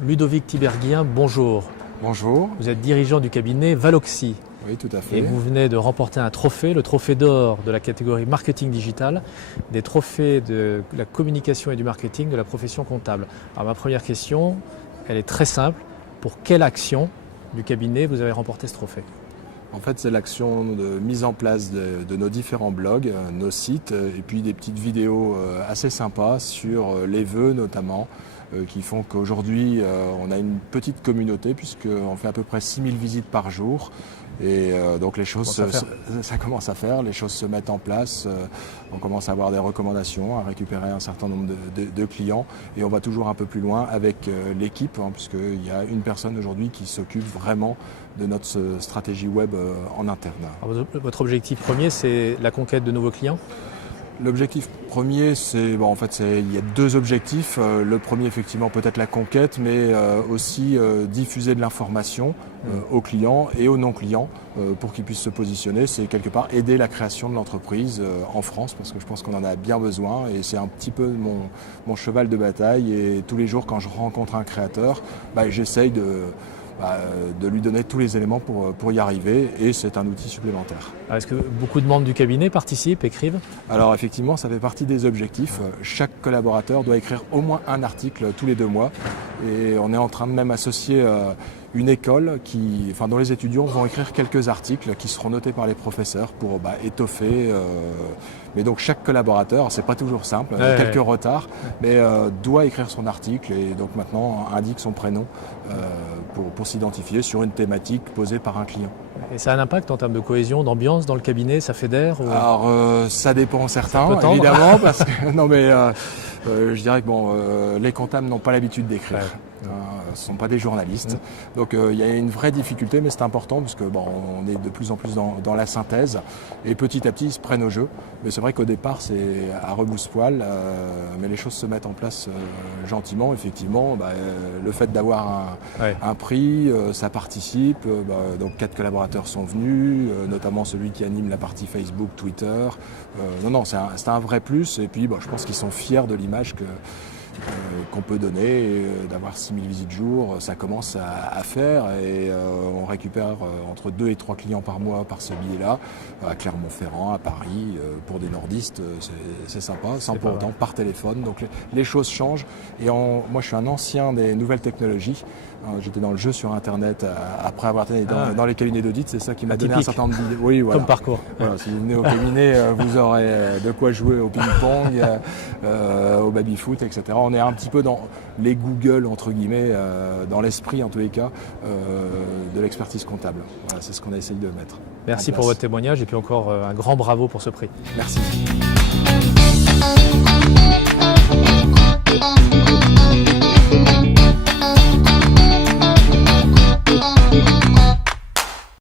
Ludovic Tiberghien, bonjour. Bonjour. Vous êtes dirigeant du cabinet Valoxy. Oui, tout à fait. Et vous venez de remporter un trophée, le trophée d'or de la catégorie marketing digital, des trophées de la communication et du marketing de la profession comptable. Alors ma première question, elle est très simple. Pour quelle action du cabinet vous avez remporté ce trophée ? En fait, c'est l'action de mise en place de nos différents blogs, nos sites, et puis des petites vidéos assez sympas sur les vœux notamment, qui font qu'aujourd'hui on a une petite communauté puisqu'on fait à peu près 6000 visites par jour. Et donc les choses, ça commence à faire, les choses se mettent en place, on commence à avoir des recommandations, à récupérer un certain nombre de clients et on va toujours un peu plus loin avec l'équipe, puisqu'il y a une personne aujourd'hui qui s'occupe vraiment de notre stratégie web en interne. Alors, votre objectif premier, c'est la conquête de nouveaux clients ? L'objectif premier, il y a deux objectifs. Le premier, effectivement, peut-être la conquête, mais aussi diffuser de l'information aux clients et aux non-clients pour qu'ils puissent se positionner. C'est quelque part aider la création de l'entreprise en France, parce que je pense qu'on en a bien besoin et c'est un petit peu mon cheval de bataille. Et tous les jours, quand je rencontre un créateur, j'essaye de lui donner tous les éléments pour y arriver et c'est un outil supplémentaire. Est-ce que beaucoup de membres du cabinet participent, écrivent ? Alors effectivement, ça fait partie des objectifs. Chaque collaborateur doit écrire au moins un article tous les 2 mois et on est en train de même associer une école dont les étudiants vont écrire quelques articles qui seront notés par les professeurs pour étoffer. Mais donc chaque collaborateur, c'est pas toujours simple, quelques retards, mais doit écrire son article et donc maintenant indique son prénom pour s'identifier sur une thématique posée par un client. Et ça a un impact en termes de cohésion, d'ambiance dans le cabinet, ça fédère ou... Alors ça dépend certains, évidemment, parce que je dirais que les comptables n'ont pas l'habitude d'écrire. Ce ne sont pas des journalistes. Donc il y a une vraie difficulté, mais c'est important parce que on est de plus en plus dans la synthèse et petit à petit ils se prennent au jeu. Mais c'est vrai qu'au départ c'est à rebrousse-poil, mais les choses se mettent en place gentiment. Effectivement, le fait d'avoir un prix, ça participe. Donc 4 collaborateurs sont venus, notamment celui qui anime la partie Facebook, Twitter. C'est un vrai plus. Et puis je pense qu'ils sont fiers de l'image qu'on peut donner, d'avoir 6000 visites jour, ça commence à faire et on récupère entre 2 et 3 clients par mois par ce biais-là, à Clermont-Ferrand, à Paris, pour des nordistes, c'est sympa, sans pour autant par téléphone. Donc les choses changent et moi je suis un ancien des nouvelles technologies. J'étais dans le jeu sur Internet après avoir été dans les cabinets d'audit, c'est ça qui m'a donné un certain nombre d'idées. Oui, voilà. Comme parcours. Voilà, si vous venez au cabinet, vous aurez de quoi jouer au ping-pong, au baby-foot, etc. On est un petit peu dans les Google, entre guillemets, dans l'esprit en tous les cas, de l'expertise comptable. Voilà, c'est ce qu'on a essayé de mettre. Merci pour votre témoignage et puis encore un grand bravo pour ce prix. Merci.